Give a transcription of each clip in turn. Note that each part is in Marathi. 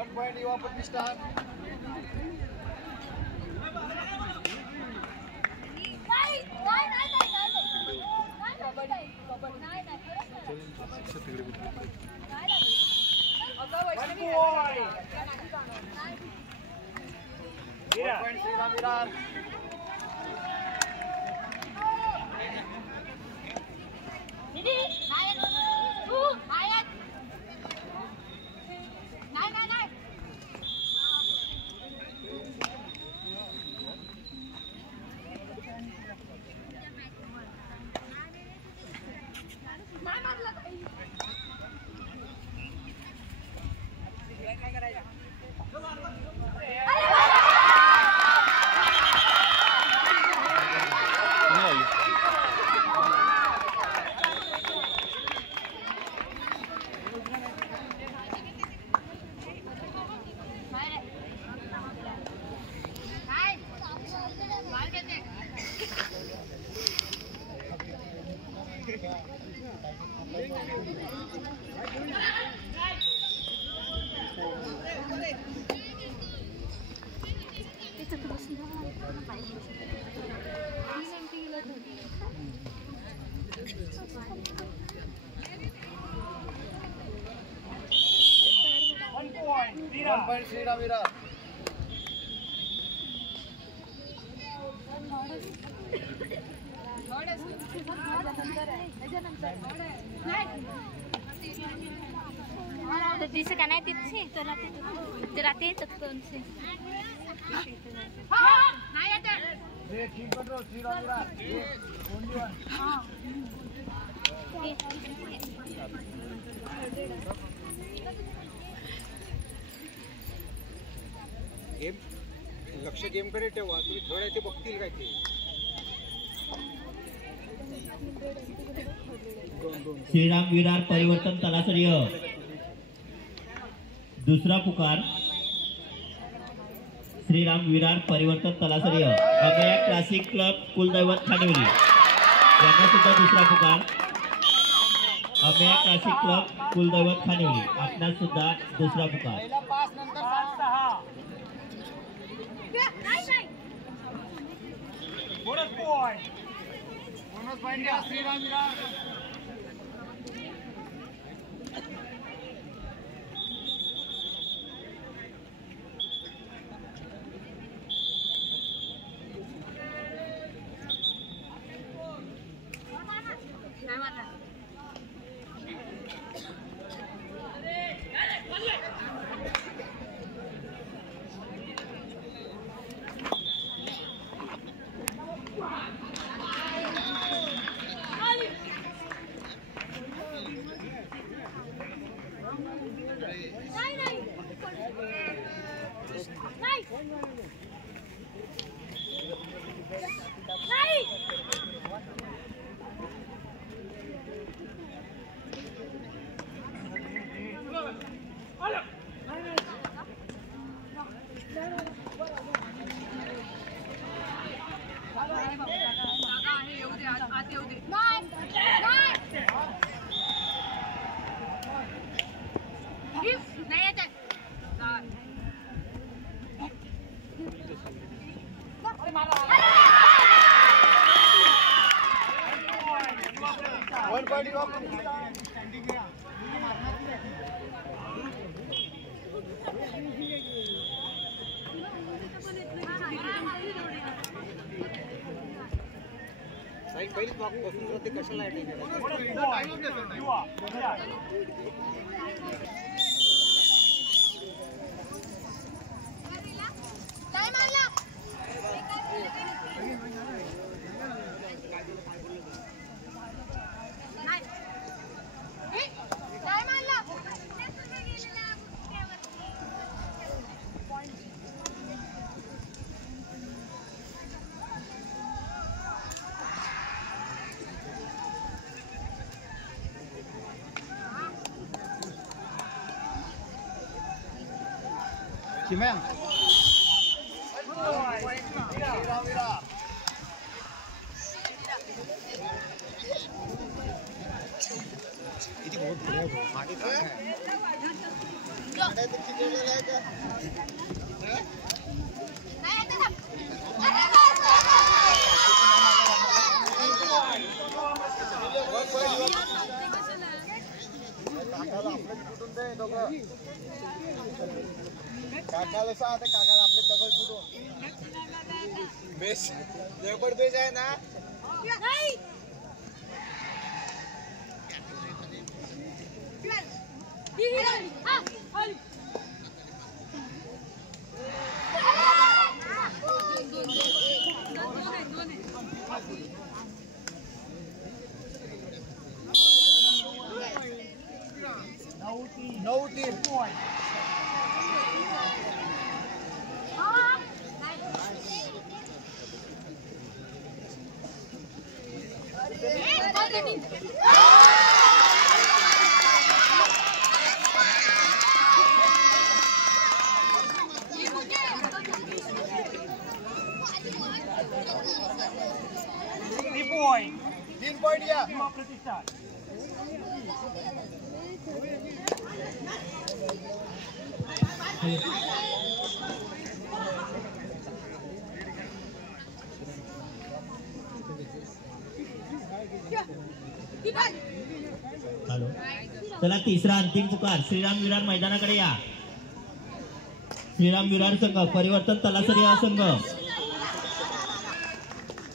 1 point युवा प्रतिष्ठान. श्रीरामीरा. तो जिसे कहना है तिथि तो राते तक कौन से नहीं आता ये ठीक पकड़ो श्रीरामीरा. Only one. हां गेम लक्ष गेम कडे ठेवा. तुम्ही थोडे ते बघतील काय ते. श्रीराम विरार परिवर्तन तलासरीय. दूसरा पुकार श्रीराम विरार परिवर्तन तलासरीय. अभया क्लासिक क्लब कुलदैवत खानिवली यांना सुद्धा दुसरा पुकार. अभया क्लासिक क्लब कुलदैवत खानिवली आपणास सुद्धा दुसरा पुकार. पहिला पास नंतर 6 बोनस पॉइंट. बोनस पॉइंट द्या श्रीरामीरा. पहिलीच मागून बसून ते कशाला Cimeng. Ini बहुत बढ़िया है. काकाला सांग आता काकाला आपले दगड फुटून बेस दगड बेस आहे ना नऊ तीन तीन पॉइंट या हॅलो चला तिसरा अंतिम पुकार श्रीराम विरार मैदानाकडे या श्रीराम विरार संघ परिवर्तन तलासरी संघ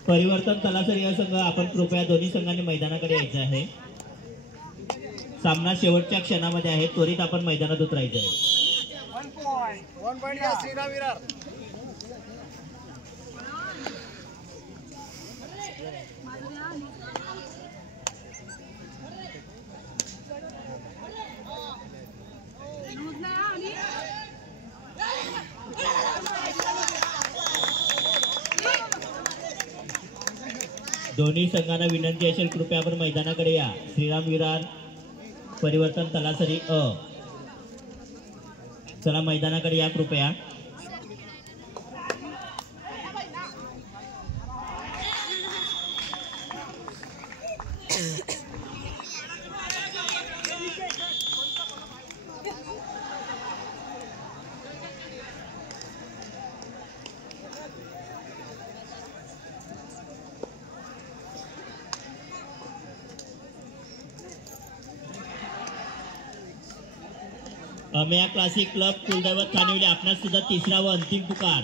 परिवर्तन तलासरी संघ आपण कृपया दोन्ही संघांनी मैदानाकडे यायचं आहे सामना शेवटच्या क्षणामध्ये आहे त्वरित आपण मैदानात उतरायचं आहे 1 पॉइंट या श्रीराम विरार दोन्ही संघांना विनंती असेल कृपया आपण मैदानाकडे या श्रीराम विरार परिवर्तन तलासरी चला मैदानाकडे या कृपया अमेया क्लासिक क्लब कुलदैवत खानिवली आपणास सुद्धा तिसरा व अंतिम पुकार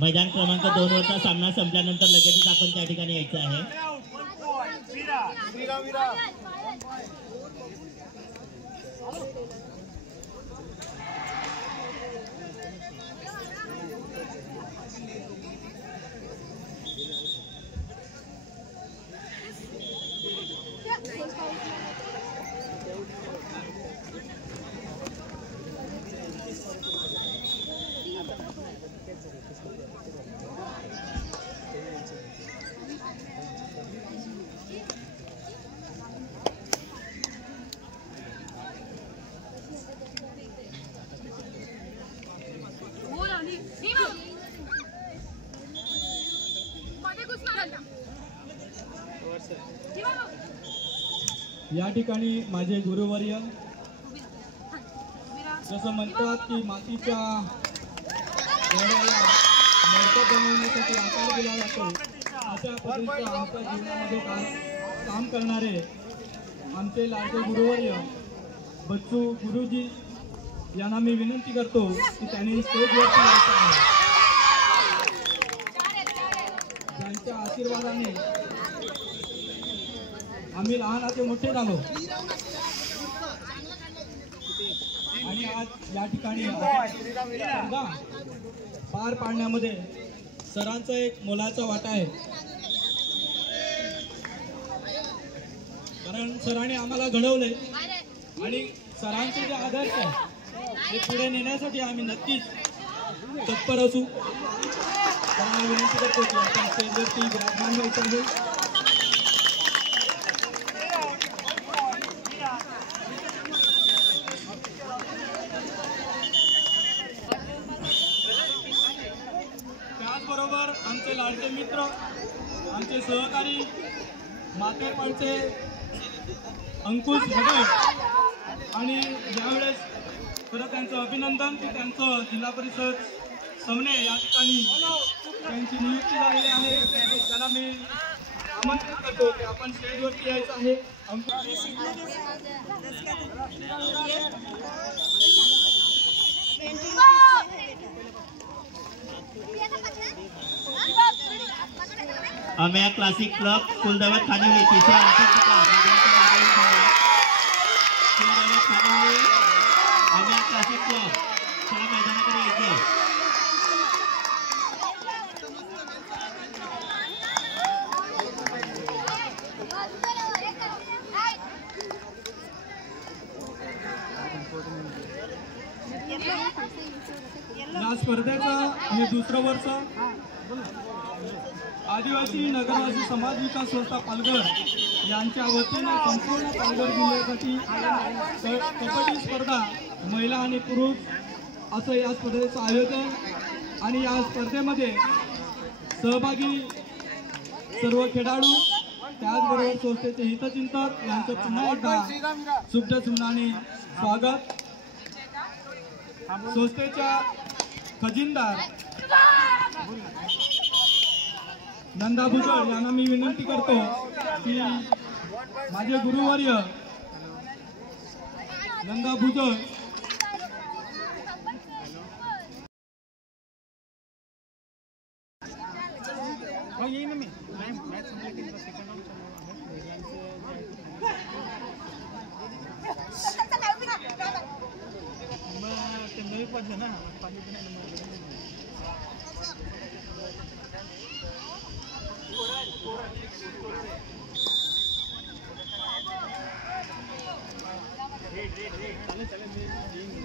मैदान क्रमांक 2 वरचा सामना संपल्यानंतर लगेचच आपण त्या ठिकाणी यायचं आहे श्रीराम विरार या ठिकाणी माझे गुरुवर्य जसं म्हणतात की मातीच्या गोळ्याला मडकं बनवण्यासाठी आकार दिला जातो अशा पद्धतीचं आमच्या जीवनामध्ये काम करणारे आमचे लाडके गुरुवर्य बच्चू गुरुजी यांना मी विनंती करतो की त्यांनी स्टेजवरती यायचं आहे त्यांच्या आशीर्वादाने आम्ही लहानाचे मोठे झालो आणि आज या ठिकाणी स्पर्धा पार पाडण्यामध्ये सरांचा एक मोलाचा वाटा आहे कारण सरांनी आम्हाला घडवले आणि सरांचे जे आदर्श आहे ते पुढे नेण्यासाठी आम्ही नक्कीच तत्पर असू सरांना विनंती करतो की आपण स्टेजवरती विराजमान व्हायचं आहे त्याचबरोबर आमचे लाडके मित्र आमचे सहकारी मातेपाडचे अंकुश भगत आणि यावेळेस अभिनंदन की त्यांचं जिल्हा परिषद सवणे या ठिकाणी त्यांची नियुक्ती झालेली आहे. त्याला मी आमंत्रित करतो की आपण स्टेजवरती यायचं आहे. अमेय क्लासिक क्लब कुलदैवत खानिवली तिसरा अंतिम पुकार कुलदैवत खानिवली अमेय क्लासिक क्लब चला मैदानाकडे यायचे. या स्पर्धेचं हे दुसरं वर्ष आदिवासी नगरवासी समाज विकास संस्था पालघर यांच्या वतीने संपूर्ण पालघर जिल्ह्यासाठी कबड्डी स्पर्धा महिला आणि पुरुष असं या स्पर्धेचं आयोजन आणि या स्पर्धेमध्ये सहभागी सर्व खेळाडू त्याचबरोबर संस्थेचे हितचिंतक यांचं पुन्हा एकदा शुभ सुमनाने स्वागत. संस्थेच्या खजिनदार नंदा भुजळ यांना मी विनंती करतो की माझे गुरुवर्य नंदा भुजळ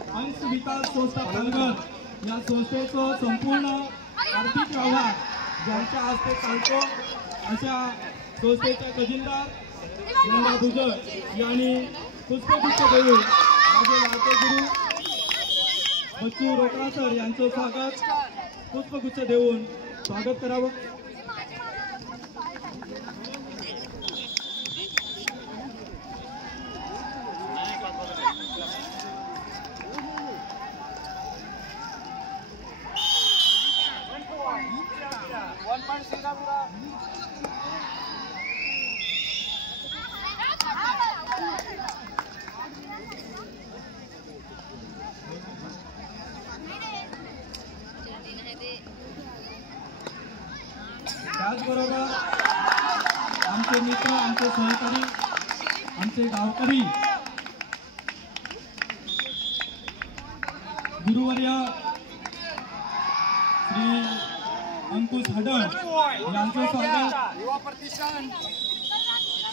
अंश विकास संस्था पालघर या संस्थेचं संपूर्ण आर्थिक व्यवहार ज्यांच्या हस्ते चालतो अशा संस्थेच्या खजिनदार नंदा भुजळ यांनी पुष्पगुच्छ देऊन माझे लाडके गुरु बच्चू रोकडा सर यांचं स्वागत पुष्पगुच्छ देऊन स्वागत करावं. त्याचबरोबर आमचे मित्र आमचे सहकारी आमचे गावकरी गुरुवर्य श्री अंकुश हडळ यांचं स्वागत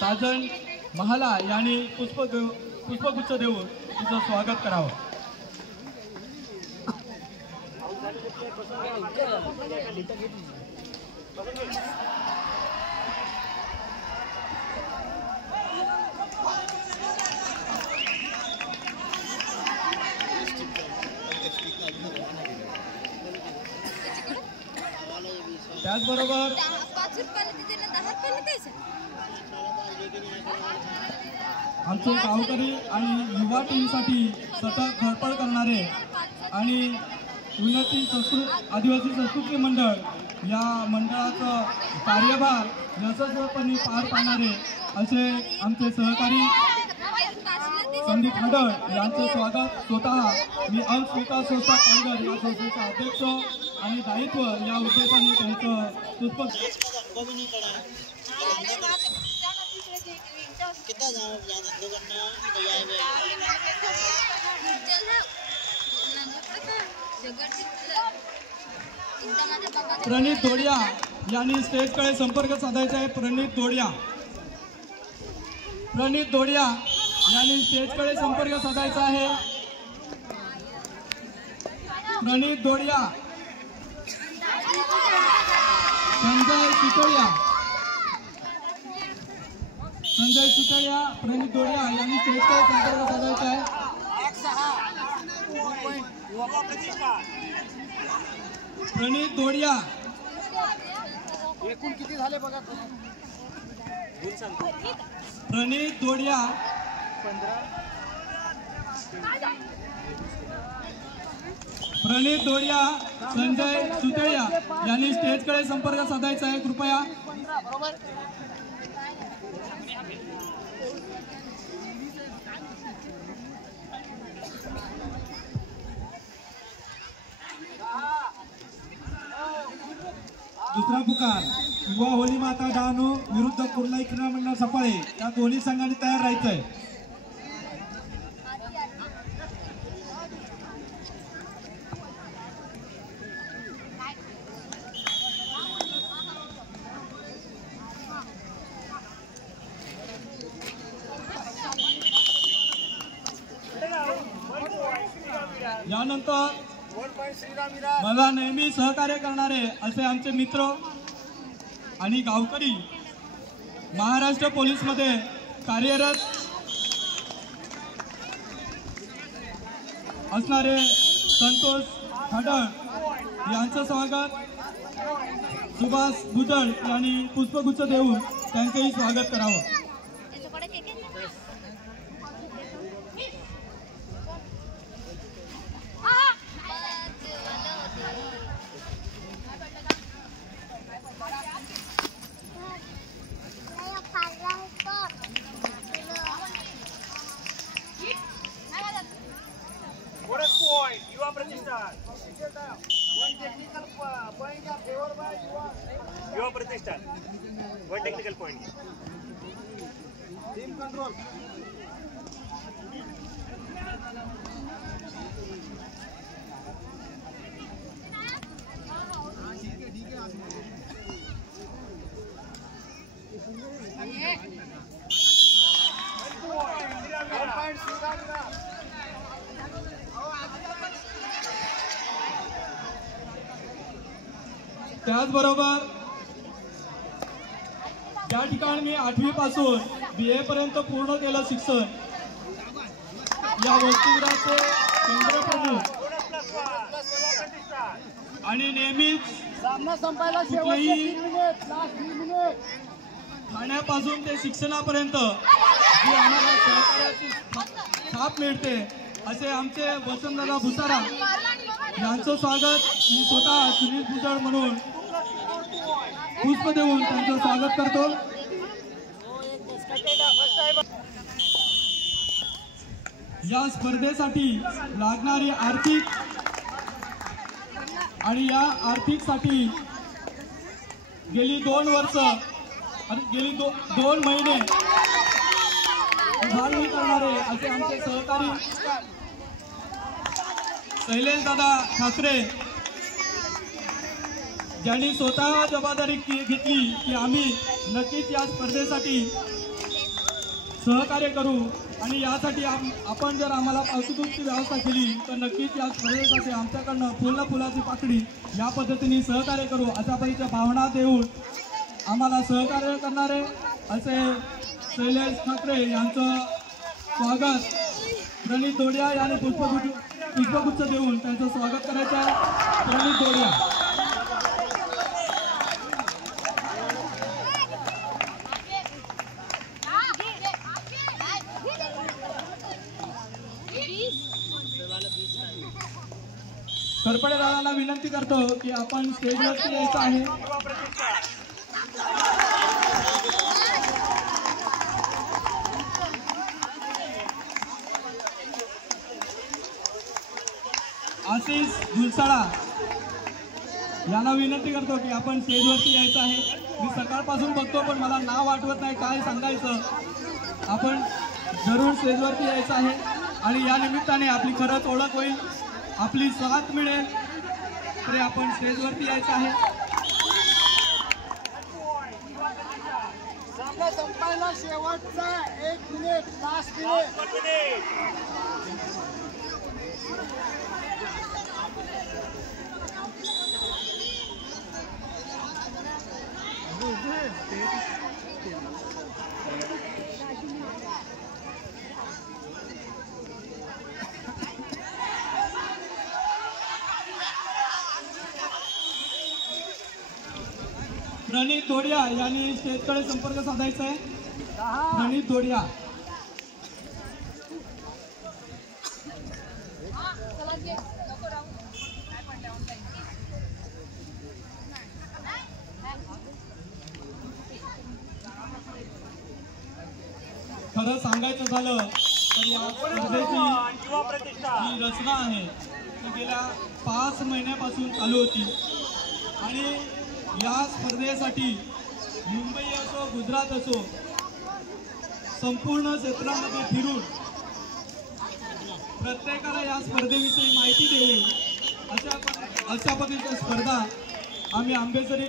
साजन महाला यांनी पुष्पगुच्छ देऊन तिचं स्वागत करावं. त्याचबरोबर आमचे गावकरी आणि युवा टीमसाठी सतत धडपड करणारे आणि उन्नती आदिवासी संस्कृती मंडळ या मंडळाचा कार्यभार यशस्वीपणे पार पाडणारे असे आमचे सहकारी संदीप हडळ यांचं स्वागत. स्वतः मी अंश विकास संस्था पालघर या संस्थेचा अध्यक्ष आणि दायित्व या उद्देशाने त्यांचं पुष्प प्रणित दोडिया यांनी स्टेजकडे संपर्क साधायचा आहे. प्रणित दोडिया यांनी स्टेजकडे संपर्क साधायचा आहे. प्रणित दोडिया संजय सुतळिया प्रणित दोडिया यांनी स्टेजकडे संपर्क साधायचा आहे. प्रणित दोडिया एकूण किती झाले बघा. प्रणित दोडिया प्रणित दोडिया, संजय सुतेळिया यांनी स्टेजकडे संपर्क साधायचा आहे कृपया. दुसरा पुकार युवा होली माता डहाणू विरुद्ध कुर्ला क्रीडा मंडळ सफाळे या दोन्ही संघांनी तयार राहायचंय. यानंतर मला नेहमी सहकार्य करणारे असे आमचे मित्र आणि गावकरी महाराष्ट्र पोलीसमध्ये कार्यरत असणारे संतोष खडळ यांचं स्वागत सुभाष भुजळ यांनी पुष्पगुच्छ देऊन त्यांचेही स्वागत करावं. युवा प्रतिष्ठान 1 टेक्निकल पॉइंट. Team control. त्याचबरोबर ज्या ठिकाणी मी 8वी पासून BA पर्यंत पूर्ण केलं शिक्षण या वसतिगृहाचे केंद्र प्रमुख आणि नेहमीच कुठलेही खाण्यापासून ते शिक्षणापर्यंत जी आम्हाला सहकार्याची साथ मिळते असे आमचे वसंतदादा भुसारा यांचं स्वागत मी स्वतः सुनील भुजळ म्हणून पुष्प देऊन त्यांचं स्वागत करतो. या स्पर्धेसाठी लागणारी आर्थिक आणि या आर्थिकसाठी गेली 2 वर्ष आणि गेली 2 महिने उभारणी करणारे असे आमचे सहकारी शैलेश दादा ठाकरे ज्यांनी स्वतः जबाबदारी घेतली की आम्ही नक्कीच या स्पर्धेसाठी सहकार्य करू आणि यासाठी आपण जर आम्हाला पारितोषिकाची व्यवस्था केली तर नक्कीच या स्पर्धेसाठी आमच्याकडनं फुलाची पाकळी या पद्धतीने सहकार्य करू अशा पद्धतीच्या भावना देऊन आम्हाला सहकार्य करणारे असे शैलेश ठाकरे यांचं स्वागत प्रणित दोडिया यांनी पुष्पगुच्छ देऊन त्यांचं स्वागत करायचं आहे. प्रणित दोडिया. करपडे दादांना विनंती करतो की आपण स्टेजवरती यायचं आहे. आशिष धुलसाळा यांना विनंती करतो की आपण स्टेजवरती यायचं आहे. मी सकाळपासून बघतो पण मला नाव आठवत नाही काय सांगायचं. आपण जरूर स्टेजवरती यायचं आहे आणि या निमित्ताने आपली खरंच ओळख होईल, आपली साथ मिळेल तरी आपण स्टेजवरती यायचं आहे. सामना संपायला शेवटचा 1 मिनिट, लास्ट मिनिट. प्रणित दोडिया यांनी स्टेजकडे संपर्क साधायचा आहे. प्रणित दोडिया. खरं सांगायचं झालं तर या स्पर्धेची युवा प्रतिष्ठा जी रचना आहे ती गेल्या 5 महिन्यापासून चालू होती आणि या स्पर्धेसाठी मुंबई असो गुजरात असो संपूर्ण क्षेत्रामध्ये फिरून प्रत्येकाला या स्पर्धेविषयी माहिती देऊन अशा पद्धतीच्या स्पर्धा आम्ही आंबेझरी